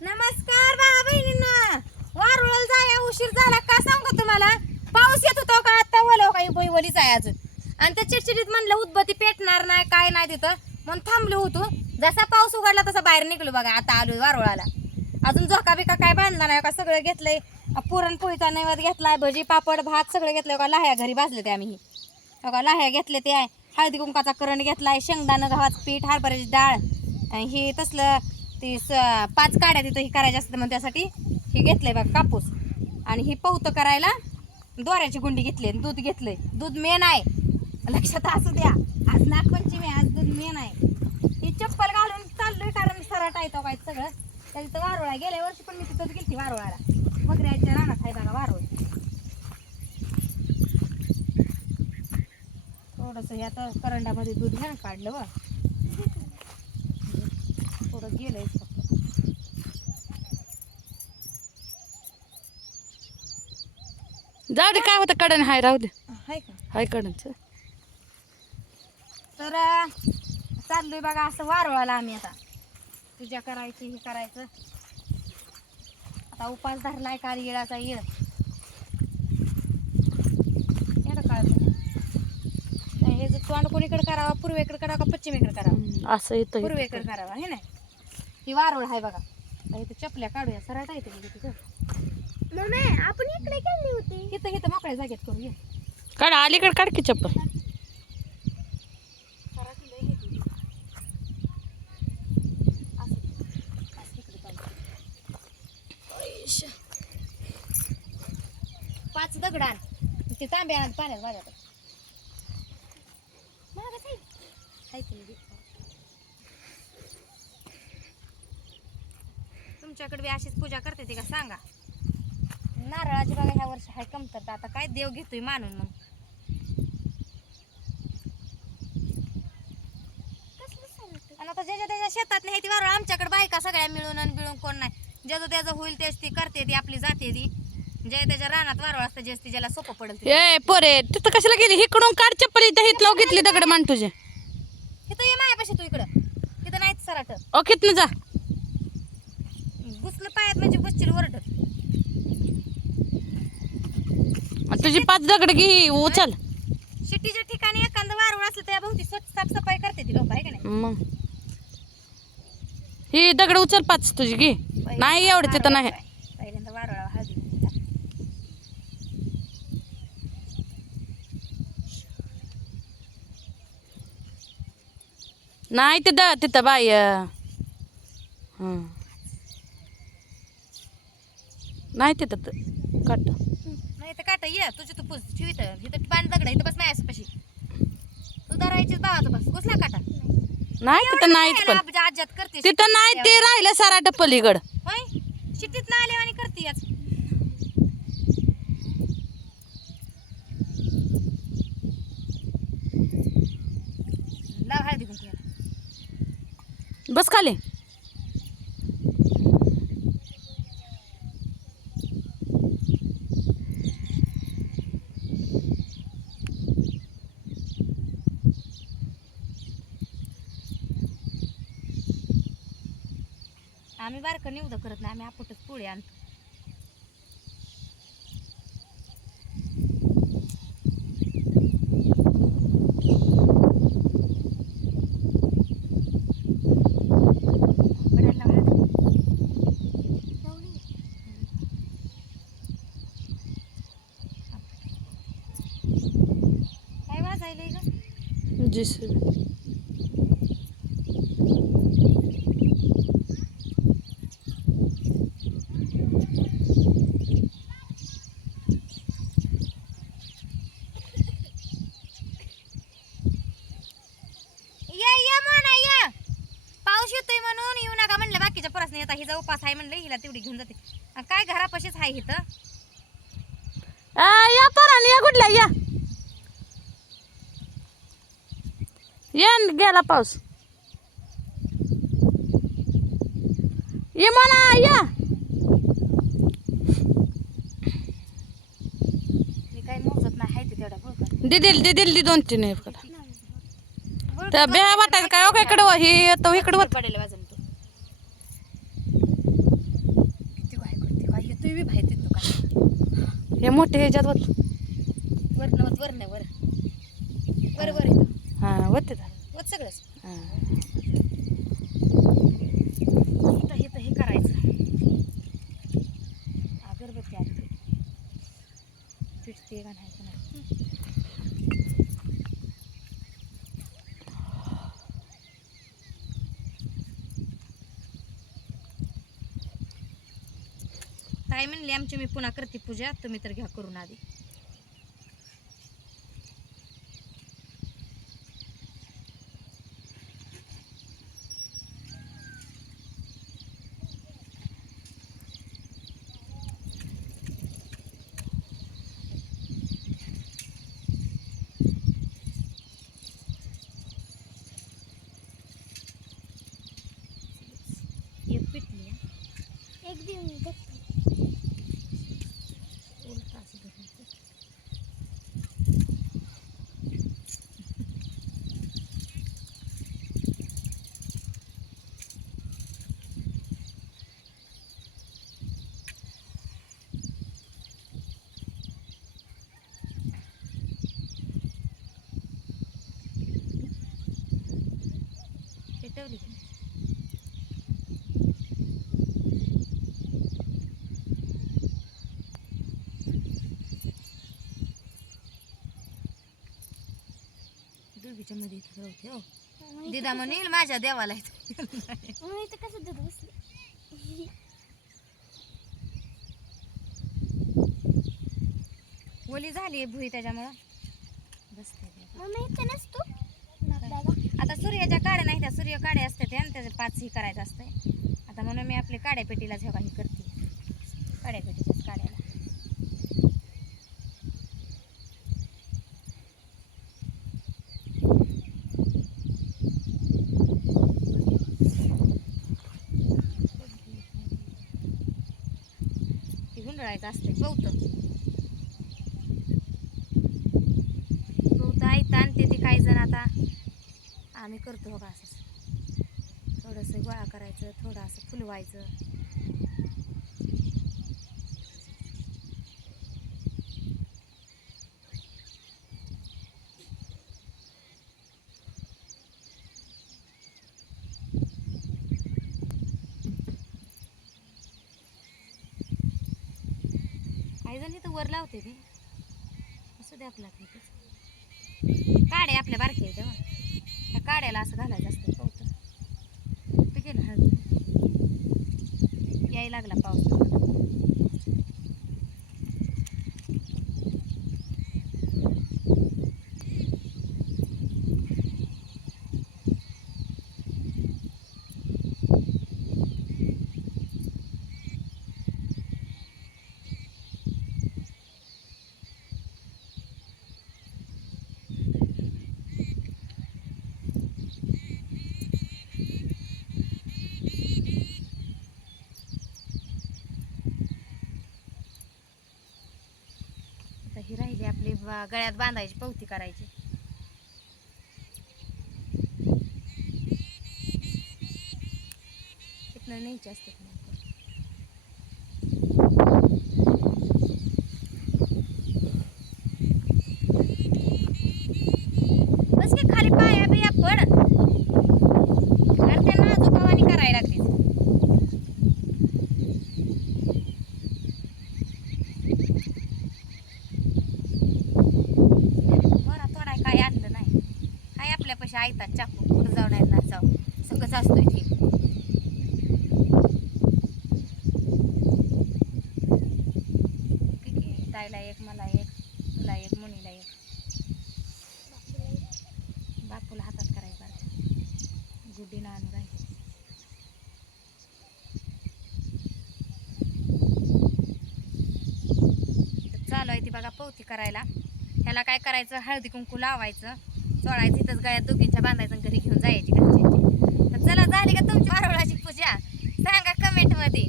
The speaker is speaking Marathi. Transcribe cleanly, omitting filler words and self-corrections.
नमस्कार भावा बहिणींनो. वारुळला जाया उशीर झाला का सांगू तुम्हाला. पाऊस येत होता का आता ओलं काही बोईवलीच आहे अजून. आणि त्या चिडचिडीत म्हणलं उदबत्ती पेटणार नाही काय नाही तिथं म्हणून थांबलो होतो. जसा पाऊस उघडला तसा बाहेर निघलो बघा. आता आलो वारुळाला. अजून झोका बिका काय बांधला नाही का. सगळं घेतलंय. पुरणपोळीचा नैवेद्य घेतलाय. भजी पापड भात सगळं घेतलंय का. लाह्या घरी भाजले ते आम्ही बघा. लाह्या घेतले ते हळदी कुंकाचा करंट घेतलाय. शेंगदाणं गव्हाचं पीठ हरभऱ्याची डाळ आणि हे तसलं ती 5 काड्या तिथं ही करायच्या असतं म्हणून त्यासाठी हे घेतलंय बघा कापूस. आणि ही पौत करायला दोऱ्याची गुंडी घेतली. दूध घेतलंय. दूध मेन आहे लक्षात असू द्या. आज नागपंचमी आज दूध मेन आहे. ही चप्पल घालून चाललोय कारण सराट आहे तो काय सगळं. त्या तिथं वारुळा गेल्या वर्षी पण मी तिथंच गेलती वारुळाला. मगऱ्याच्या रानात आहे बघा वारुळ. थोडंसं हे आता करंडामध्ये दूध घ्या काढलं व थोडं गेलंय फक्त. जाऊ दे काय होतं कडन हाय राहू दे हाय का. हाय कडनच. तर चाललोय बघा असं वारुळाला आम्ही आता. पूजा करायची हे करायचं. आता उपास धरलाय काल येळाचा येळ. हे जर तोंड कोणीकडे करावा पूर्वेकडे करावा का पश्चिमेकडे करावा. असं येतं पूर्वेकडे करावा हे नाही. ही वारुळ आहे बघा. इथं चपल्या काढूया सरळ आहे तिथं. आपण इकडे गेली होती. इथं इथं मोकळ्या जागेत करूया. काढ अलीकडे काढ की चप्पल. पाच दगडान ते तांब्या पाण्यात वाजत. तुमच्याकडे बी अशीच पूजा करते ती का सांगा. नारळाची बघा ह्या वर्षी हाय कमतरता. आता काय देव घेतोय मानून मग. आणि आता ज्याच्या त्याच्या शेतात नाही ती वारुळ आमच्याकडे बायका सगळ्या मिळून आणि बिळून कोण नाही. ज्याचं त्याचं होईल तेच ती करते ती आपली जाते ती. जे त्याच्या रानात वारुळ असतं जे ज्याला सोपं पडेल. ए पोरे तिथं कशाला गेली. इकडून काढ चप्पल. इथं हितलं घेतली दगड मान तुझे. इथं ये मायापाशी तू इकडं. इथं नाहीच सराट. ओ कितनं जा घुसलं पायात म्हणजे बसशील वरडत. तुझी 5 दगड घे उचल. शिट्टीच्या ठिकाणी एखादं वारुळ असलं त्या भोवती स्वच्छ साफसफाई करते ती लोक आहे का नाही. मग ही दगड उचल 5 तुझी घे. नाही एवढं तिथं नाही. पहिल्यांदा वारुळा हळदी नाही तिथं बाय. नाही तिथं काट. नाही तर काट ये तुझी तू पुस ठेव. इथं पाणी दगड इथं बस नाही असं पशी तू धरायचीच भावाचं बस. घुसला काटा नाही तिथं नाहीच पण आज्यात करते तिथं नाही ते राहिलं सराट पलीकड. होय शिट्टीत ना आल्यावानी करते याच. लाव हळदी कुंकू याला. बस खाली. आम्ही बारकं निवड करत नाही. आम्ही आपटच पोळी आणतो. काय वाजायलंय ग. पाऊस येतोय म्हणून येऊ नका म्हणलं. बाकीच्या परसने येता हिचा उपास आहे म्हणलं. हिला तेवढी घेऊन जाते. काय घरापाशीच आहे इथं. या पोरांनी या कुठल्या या या गेला पाऊस. ये म्हणा या. मी काय मोजत नाही आहे ते तेवढा बोलतात. दिदील 2-3 तर बेहा वाटायचं काय हो इकडं हे तो इकडं पडेल वाजन तो. बी माहिती तू काय हे मोठे ह्याच्यात होत. वरण वर येतं हा होते वत सगळंच हा. इथं हे करायचं अगरबत्ती आणते पिटते का नाही ताई म्हणली आमची मी पुन्हा करते पूजा तुम्ही तर घ्या करून आधी. एक पिटली एक देऊन पेटवली दुर्बीच्या मध्ये इथं होते हो दिदा म्हणेल माझ्या देवाला कसं दूध बसली ओली झाली भुई त्याच्यामुळं बसते नसतो आता सूर्याच्या काड्या नाही त्या सूर्य काड्या असतात आणि त्याचे 5 ही करायचं असतंय आता म्हणून मी आपल्या काड्या पेटीला जेव्हा ही करते काड्या पेटीच्याच काड्याला गुंडळायचं असते गवत आयतं आणते ती काही जण आता आम्ही करतो बघा असंच थोडंसं गोळा करायचं थोडं असं फुलवायचं काही जण इथं वर लावते ते असं दे आपला काड्या आपल्या बारक्या आहे तेव्हा त्या काड्याला असं घालायचं असतं पाऊस ते केलं हळदी यायला लागला पाऊस ही राहिली आपली गळ्यात बांधायची पवती करायची तिथनं न्यायची असते बस की खाली पाया बिया पड अरे त्यांना नाजूकावानी करायला लागते आपल्यापाशी ऐकतात चाकू कुठं जाऊ नाही ना जाऊ सगळंच असतोय ते ठीक आहे ताईला एक मला एक तुला एक मुनीला एक बापूला हातात करायचं गुड्डीनं आणून राहील चालू आहे ती बघा पवती करायला ह्याला काय करायचं हळदी कुंकू लावायचं चोळायचं इथंच गळ्यात दोघींच्या बांधायचं घरी घेऊन जायची घरच्यांची तर चला झाली का तुमची वारुळाची पूजा सांगा कमेंट मध्ये